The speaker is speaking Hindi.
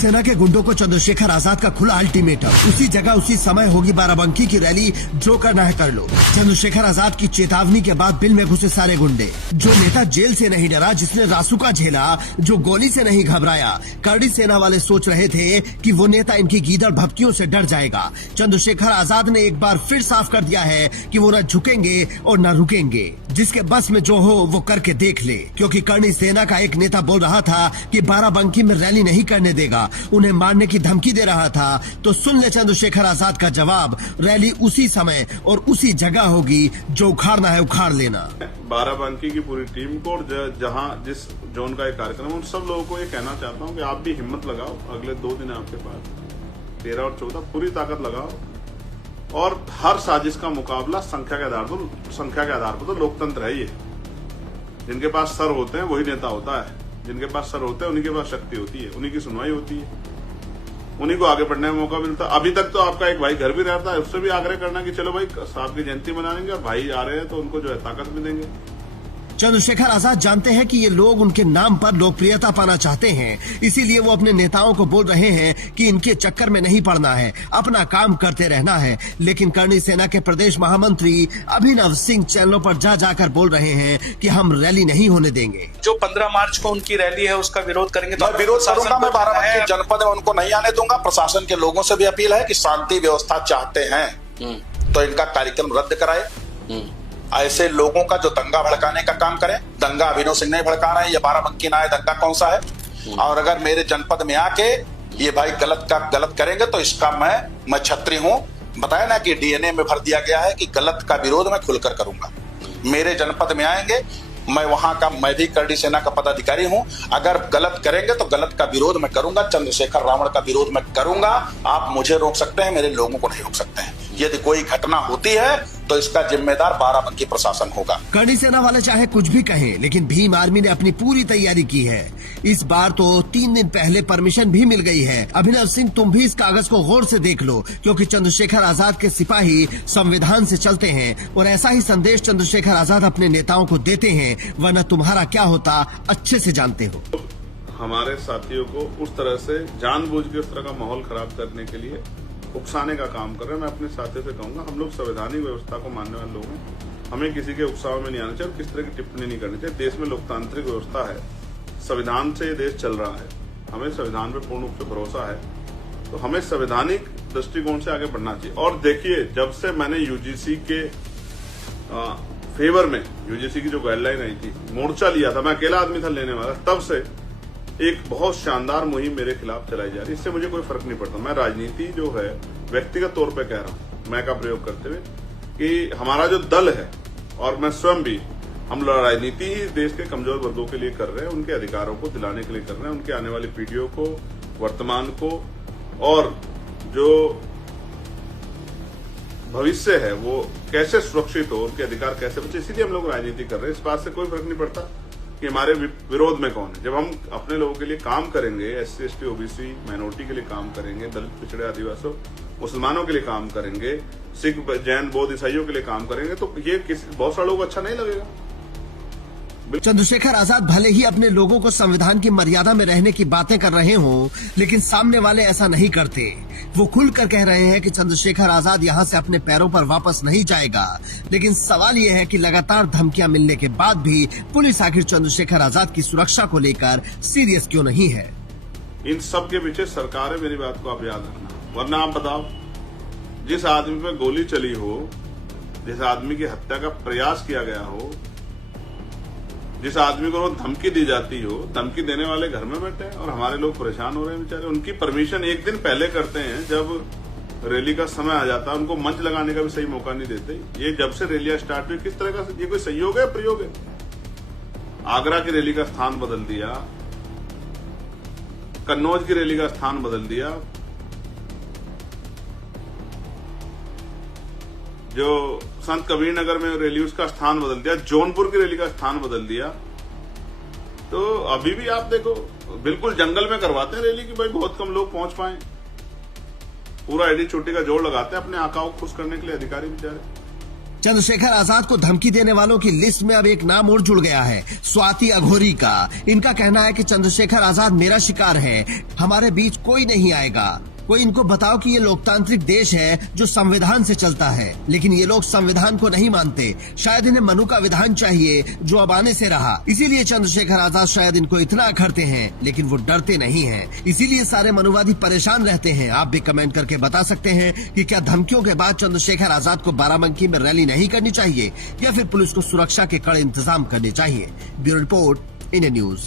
सेना के गुंडों को चंद्रशेखर आजाद का खुला अल्टीमेटम, उसी जगह उसी समय होगी बाराबंकी की रैली, जो करना है कर लो। चंद्रशेखर आजाद की चेतावनी के बाद बिल में घुसे सारे गुंडे। जो नेता जेल से नहीं डरा, जिसने रासुका झेला, जो गोली से नहीं घबराया, करड़ी सेना वाले सोच रहे थे कि वो नेता इनकी गीदड़ भभकियों से डर जाएगा। चंद्रशेखर आजाद ने एक बार फिर साफ कर दिया है कि वो न झुकेंगे और न रुकेंगे। जिसके बस में जो हो वो करके देख ले, क्योंकि करणी सेना का एक नेता बोल रहा था कि बाराबंकी में रैली नहीं करने देगा, उन्हें मारने की धमकी दे रहा था। तो सुन ले चंद्रशेखर आजाद का जवाब, रैली उसी समय और उसी जगह होगी, जो उखाड़ना है उखाड़ लेना। बाराबंकी की पूरी टीम को और जहां जिस जोन का एक कार्यक्रम, उन सब लोगों को ये कहना चाहता हूं कि आप भी हिम्मत लगाओ। अगले 2 दिन आपके पास 13 और 14 पूरी ताकत लगाओ और हर साजिश का मुकाबला संख्या के आधार पर तो लोकतंत्र है ये। जिनके पास सर होते हैं वही नेता होता है, जिनके पास सर होते हैं उन्हीं के पास शक्ति होती है, उन्हीं की सुनवाई होती है, उन्हीं को आगे बढ़ने का मौका मिलता है। अभी तक तो आपका एक भाई घर भी रहता है, उससे भी आग्रह करना कि चलो भाई साहब की जयंती मनाएंगे और भाई आ रहे हैं तो उनको जो है ताकत भी देंगे। चंद्रशेखर आजाद जानते हैं कि ये लोग उनके नाम पर लोकप्रियता पाना चाहते हैं, इसीलिए वो अपने नेताओं को बोल रहे हैं कि इनके चक्कर में नहीं पड़ना है, अपना काम करते रहना है। लेकिन करणी सेना के प्रदेश महामंत्री अभिनव सिंह चैनलों पर जा जाकर बोल रहे हैं कि हम रैली नहीं होने देंगे। जो 15 मार्च को उनकी रैली है उसका विरोध करेंगे तो विरोध करूंगा। मैं बाराबंकी जनपद में उनको नहीं आने दूंगा। प्रशासन के लोगों से भी अपील है कि शांति व्यवस्था चाहते हैं तो इनका कार्यक्रम रद्द कराए। ऐसे लोगों का जो दंगा भड़काने का काम करें, दंगा अभिनव सिंह नहीं भड़का रहे हैं, ये बाराबंकी ना है, दंगा कौन सा है। और अगर मेरे जनपद में आके ये भाई गलत का गलत करेंगे तो इसका मैं छत्री हूं। बताया ना कि डीएनए में भर दिया गया है कि गलत का विरोध मैं खुलकर करूंगा। मेरे जनपद में आएंगे, मैं वहां का, मैं भी करड़ी सेना का पदाधिकारी हूं। अगर गलत करेंगे तो गलत का विरोध मैं करूंगा, चंद्रशेखर रावण का विरोध मैं करूंगा। आप मुझे रोक सकते हैं, मेरे लोगों को नहीं रोक सकते हैं। यदि कोई घटना होती है तो इसका जिम्मेदार बाराबंकी प्रशासन होगा। करणी सेना वाले चाहे कुछ भी कहें, लेकिन भीम आर्मी ने अपनी पूरी तैयारी की है। इस बार तो 3 दिन पहले परमिशन भी मिल गई है। अभिनव सिंह, तुम भी इस कागज को गौर से देख लो, क्योंकि चंद्रशेखर आजाद के सिपाही संविधान से चलते हैं और ऐसा ही संदेश चंद्रशेखर आजाद अपने नेताओं को देते हैं, वरना तुम्हारा क्या होता अच्छे से जानते हो। हमारे साथियों को उस तरह से जानबूझ के उस तरह का माहौल खराब करने के लिए उकसाने का काम कर रहे हैं। मैं अपने साथियों से कहूंगा, हम लोग संवैधानिक व्यवस्था को मानने वाले लोग हैं, हमें किसी के उकसाव में नहीं आना चाहिए और किस तरह की टिप्पणी नहीं करनी चाहिए। देश में लोकतांत्रिक व्यवस्था है, संविधान से ये देश चल रहा है, हमें संविधान पे पूर्ण रूप से भरोसा है, तो हमें संवैधानिक दृष्टिकोण से आगे बढ़ना चाहिए। और देखिए, जब से मैंने यूजीसी के फेवर में, यूजीसी की जो गाइडलाइन आई थी, मोर्चा लिया था, मैं अकेला आदमी था लेने वाला, तब से एक बहुत शानदार मुहिम मेरे खिलाफ चलाई जा रही है। इससे मुझे कोई फर्क नहीं पड़ता। मैं राजनीति जो है व्यक्तिगत तौर पे कह रहा हूं, मैं का प्रयोग करते हुए, कि हमारा जो दल है और मैं स्वयं भी, हम राजनीति ही देश के कमजोर वर्गों के लिए कर रहे हैं, उनके अधिकारों को दिलाने के लिए कर रहे हैं, उनके आने वाली पीढ़ियों को, वर्तमान को, और जो भविष्य है वो कैसे सुरक्षित हो, उनके अधिकार कैसे बचे, इसीलिए हम लोग राजनीति कर रहे हैं। इस बात से कोई फर्क नहीं पड़ता कि हमारे विरोध में कौन है। जब हम अपने लोगों के लिए काम करेंगे, SC, ST, OBC माइनॉरिटी के लिए काम करेंगे, दलित, पिछड़े, आदिवासियों, मुसलमानों के लिए काम करेंगे, सिख, जैन, बौद्ध, ईसाइयों के लिए काम करेंगे, तो ये बहुत सारे लोगों को अच्छा नहीं लगेगा। चंद्रशेखर आजाद भले ही अपने लोगों को संविधान की मर्यादा में रहने की बातें कर रहे हों, लेकिन सामने वाले ऐसा नहीं करते। वो खुलकर कह रहे हैं कि चंद्रशेखर आजाद यहाँ से अपने पैरों पर वापस नहीं जाएगा। लेकिन सवाल ये है कि लगातार धमकियां मिलने के बाद भी पुलिस आखिर चंद्रशेखर आजाद की सुरक्षा को लेकर सीरियस क्यों नहीं है। इन सब के पीछे सरकार है, मेरी बात को आप याद रखना। वरना आप बताओ, जिस आदमी पे गोली चली हो, जिस आदमी की हत्या का प्रयास किया गया हो, जिस आदमी को धमकी दी जाती हो, धमकी देने वाले घर में बैठे हैं और हमारे लोग परेशान हो रहे हैं बेचारे। उनकी परमिशन एक दिन पहले करते हैं, जब रैली का समय आ जाता है, उनको मंच लगाने का भी सही मौका नहीं देते। ये जब से रैलियां स्टार्ट हुई, किस तरह का ये कोई सहयोग है, प्रयोग है? आगरा की रैली का स्थान बदल दिया, कन्नौज की रैली का स्थान बदल दिया, जो संत कबीर नगर में रैली उसका स्थान बदल दिया, जौनपुर की रैली का स्थान बदल दिया। तो अभी भी आप देखो, बिल्कुल जंगल में करवाते हैं रैली की, भाई बहुत कम लोग पहुंच पाए। पूरा एडी चोटी का जोड़ लगाते हैं अपने आकाओं को खुश करने के लिए अधिकारी बेचारे। चंद्रशेखर आजाद को धमकी देने वालों की लिस्ट में अब एक नाम और जुड़ गया है, स्वाति अघोरी का। इनका कहना है कि चंद्रशेखर आजाद मेरा शिकार है, हमारे बीच कोई नहीं आएगा। कोई इनको बताओ कि ये लोकतांत्रिक देश है जो संविधान से चलता है, लेकिन ये लोग संविधान को नहीं मानते। शायद इन्हें मनु का विधान चाहिए जो अब आने से रहा। इसीलिए चंद्रशेखर आजाद शायद इनको इतना अखरते हैं, लेकिन वो डरते नहीं हैं। इसीलिए सारे मनुवादी परेशान रहते हैं। आप भी कमेंट करके बता सकते हैं कि क्या धमकियों के बाद चंद्रशेखर आजाद को बाराबंकी में रैली नहीं करनी चाहिए या फिर पुलिस को सुरक्षा के कड़े इंतजाम करने चाहिए। Bureau report, India news.